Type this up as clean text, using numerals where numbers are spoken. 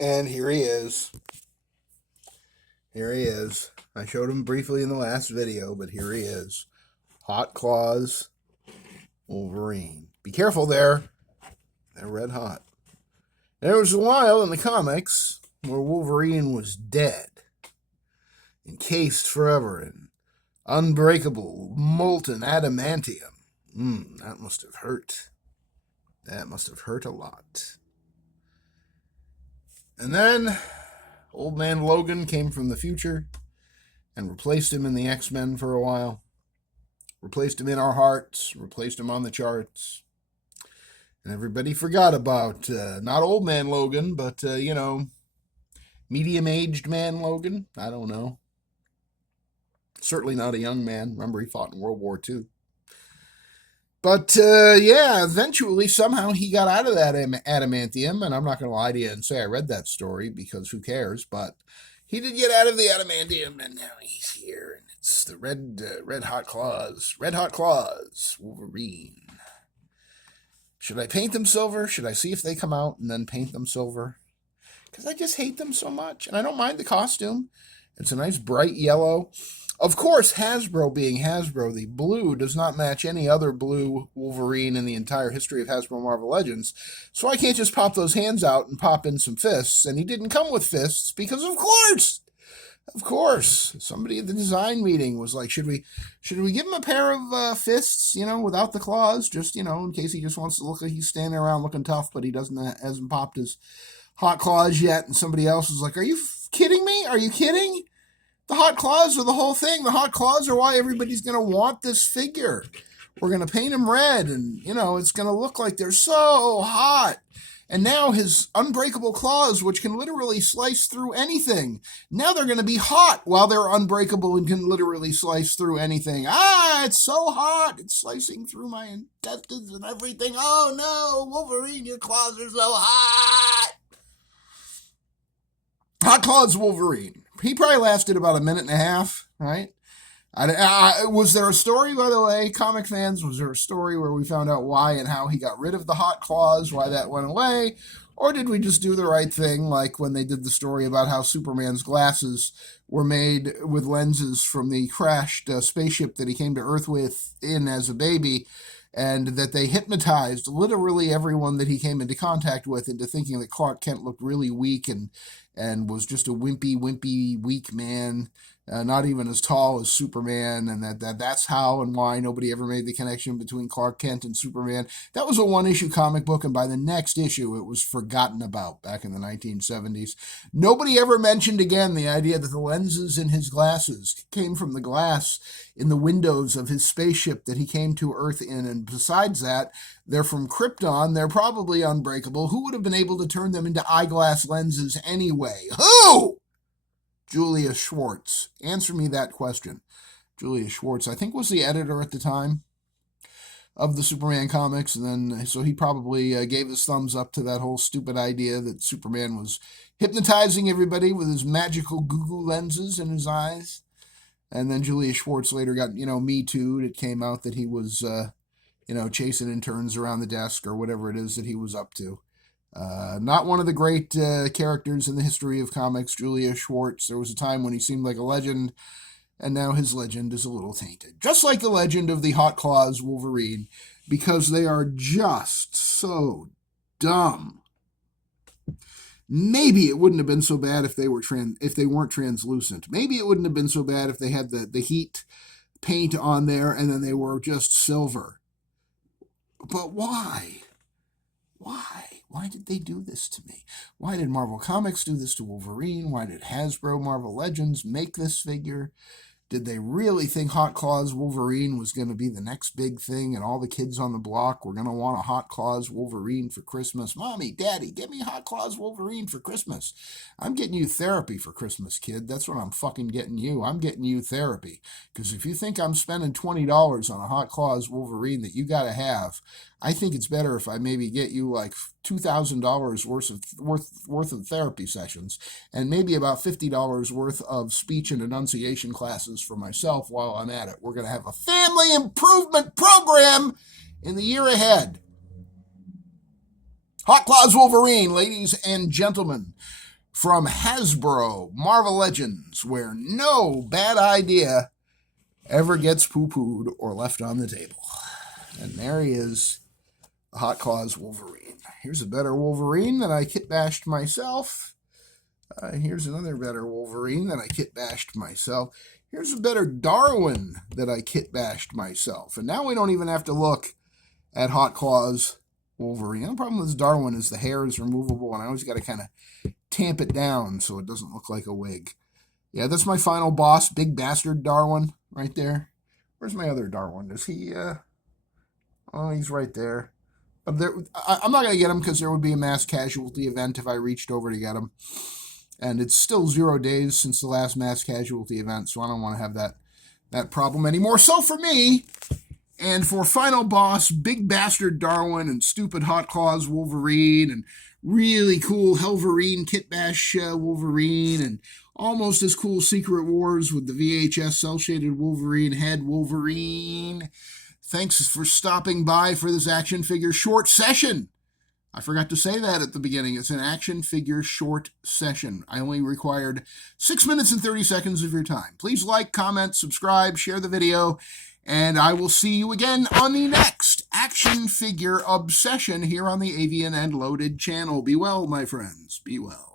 And here he is. Here he is. I showed him briefly in the last video, but here he is. Hot Claws Wolverine. Be careful there. They're red hot. There was a while in the comics where Wolverine was dead, encased forever in unbreakable, molten adamantium. That must have hurt. That must have hurt a lot. And then Old Man Logan came from the future and replaced him in the X-Men for a while. Replaced him in our hearts, replaced him on the charts. And everybody forgot about, not Old Man Logan, but, medium-aged man Logan. I don't know. Certainly not a young man. Remember, he fought in World War II. But, eventually, somehow he got out of that adamantium, and I'm not going to lie to you and say I read that story, because who cares, but he did get out of the adamantium, and now he's here, and it's the red hot claws, Wolverine. Should I paint them silver? Should I see if they come out and then paint them silver? Because I just hate them so much, and I don't mind the costume. It's a nice bright yellow. Of course, Hasbro being Hasbro, the blue does not match any other blue Wolverine in the entire history of Hasbro Marvel Legends. So I can't just pop those hands out and pop in some fists. And he didn't come with fists because, of course, somebody at the design meeting was like, should we give him a pair of fists, without the claws, just, in case he just wants to look like he's standing around looking tough, but he hasn't popped his hot claws yet. And somebody else was like, are you kidding me? Are you kidding? The hot claws are the whole thing. The hot claws are why everybody's going to want this figure. We're going to paint him red, and, it's going to look like they're so hot. And now his unbreakable claws, which can literally slice through anything, now they're going to be hot while they're unbreakable and can literally slice through anything. It's so hot. It's slicing through my intestines and everything. Oh, no, Wolverine, your claws are so hot. Hot Claws Wolverine. He probably lasted about a minute and a half, right? Was there a story, by the way, comic fans? Was there a story where we found out why and how he got rid of the hot claws, why that went away? Or did we just do the right thing, like when they did the story about how Superman's glasses were made with lenses from the crashed spaceship that he came to Earth with as a baby, and that they hypnotized literally everyone that he came into contact with into thinking that Clark Kent looked really weak and was just a wimpy, weak man, not even as tall as Superman, and that's how and why nobody ever made the connection between Clark Kent and Superman. That was a one-issue comic book, and by the next issue, it was forgotten about back in the 1970s. Nobody ever mentioned again the idea that the lenses in his glasses came from the glass in the windows of his spaceship that he came to Earth in, and besides that, they're from Krypton. They're probably unbreakable. Who would have been able to turn them into eyeglass lenses anyway? Who? Julius Schwartz. Answer me that question. Julius Schwartz, I think, was the editor at the time of the Superman comics, and then so he probably gave his thumbs up to that whole stupid idea that Superman was hypnotizing everybody with his magical goo lenses in his eyes. And then Julius Schwartz later got, Me Too'd. It came out that he was, chasing interns around the desk or whatever it is that he was up to. Not one of the great characters in the history of comics, Julius Schwartz. There was a time when he seemed like a legend, and now his legend is a little tainted. Just like the legend of the Hot Claws Wolverine, because they are just so dumb. Maybe it wouldn't have been so bad if they weren't translucent. Maybe it wouldn't have been so bad if they had the heat paint on there and then they were just silver. But why? Why did they do this to me? Why did Marvel Comics do this to Wolverine? Why did Hasbro Marvel Legends make this figure? Did they really think Hot Claws Wolverine was going to be the next big thing and all the kids on the block were going to want a Hot Claws Wolverine for Christmas? Mommy, Daddy, get me Hot Claws Wolverine for Christmas. I'm getting you therapy for Christmas, kid. That's what I'm fucking getting you. I'm getting you therapy. Because if you think I'm spending $20 on a Hot Claws Wolverine that you got to have, I think it's better if I maybe get you like $2,000 worth of therapy sessions and maybe about $50 worth of speech and enunciation classes for myself while I'm at it. We're going to have a family improvement program in the year ahead. Hot Claws Wolverine, ladies and gentlemen. from Hasbro, Marvel Legends, where no bad idea ever gets poo-pooed or left on the table. And there he is, the Hot Claws Wolverine. Here's a better Wolverine that I kit bashed myself. Here's another better Wolverine that I kit bashed myself. Here's a better Darwin that I kit bashed myself. And now we don't even have to look at Hot Claws Wolverine. The problem with this Darwin is the hair is removable, and I always got to kind of tamp it down so it doesn't look like a wig. Yeah, that's my final boss, big bastard Darwin, right there. Where's my other Darwin? Is he, oh, he's right there. But I'm not going to get him because there would be a mass casualty event if I reached over to get him. And it's still 0 days since the last mass casualty event, so I don't want to have that problem anymore. So for me, and for final boss, big bastard Darwin and stupid Hot Claws Wolverine and really cool Helverine Kit Bash Wolverine and almost as cool Secret Wars with the VHS cel-shaded Wolverine head Wolverine. Thanks for stopping by for this action figure short session. I forgot to say that at the beginning. It's an action figure short session. I only required 6 minutes and 30 seconds of your time. Please like, comment, subscribe, share the video, and I will see you again on the next action figure obsession here on the Avian and Loaded channel. Be well, my friends. Be well.